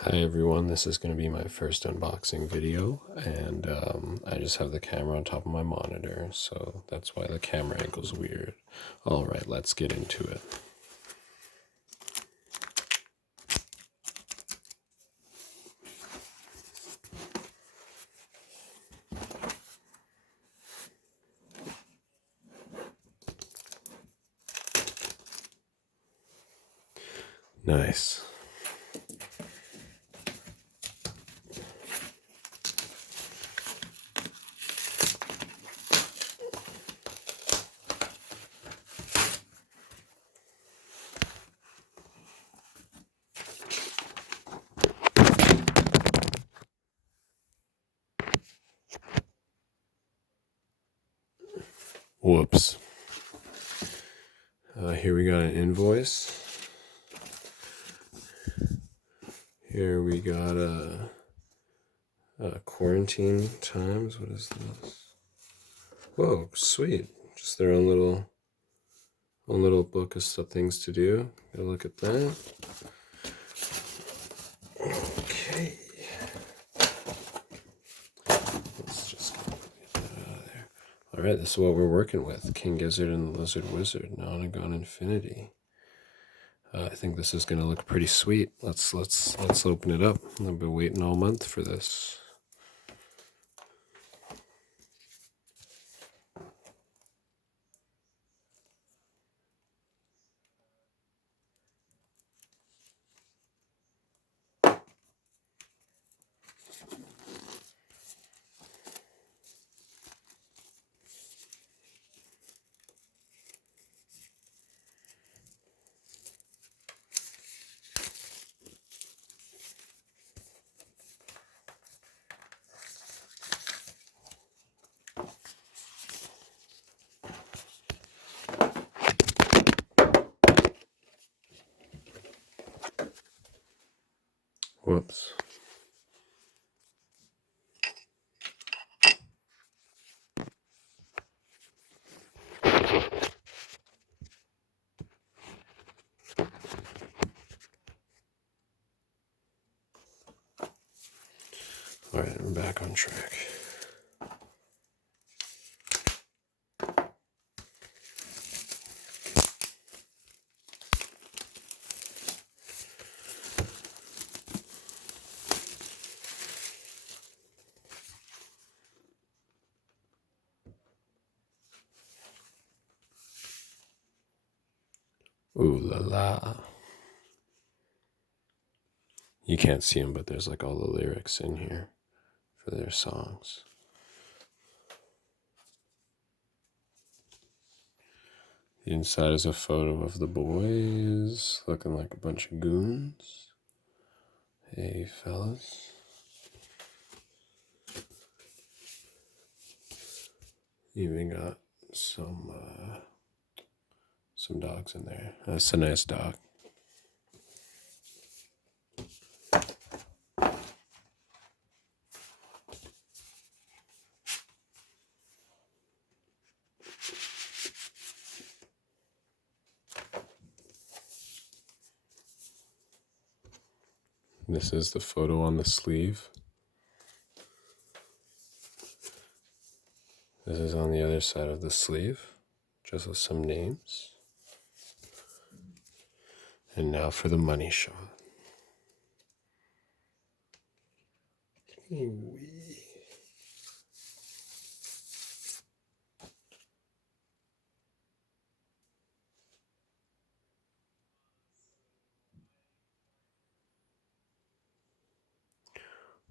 Hi everyone, this is going to be my first unboxing video, and I just have the camera on top of my monitor, so that's why the camera angle's weird. Alright, let's get into it. Nice. Whoops. Here we got an invoice. Here we got quarantine times. What is this? Whoa, sweet. Just their own little book of stuff, things to do. Gotta look at that. Okay. Let's just get that out of there. Alright, this is what we're working with. King Gizzard and the Lizard Wizard, Nonagon Infinity. I think this is gonna look pretty sweet. Let's open it up. I've been waiting all month for this. Whoops. Alright, I'm back on track. Ooh la la. You can't see them, but there's like all the lyrics in here for their songs. The inside is a photo of the boys looking like a bunch of goons. Hey fellas. Even got some dogs in there. That's a nice dog. This is the photo on the sleeve. This is on the other side of the sleeve, just with some names. And now for the money shot.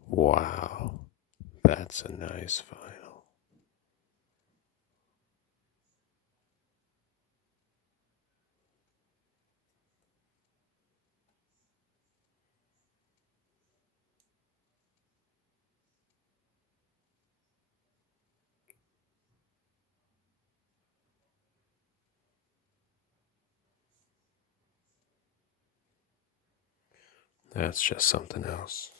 Wow, that's a nice vinyl. That's just something else.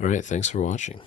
All right, thanks for watching.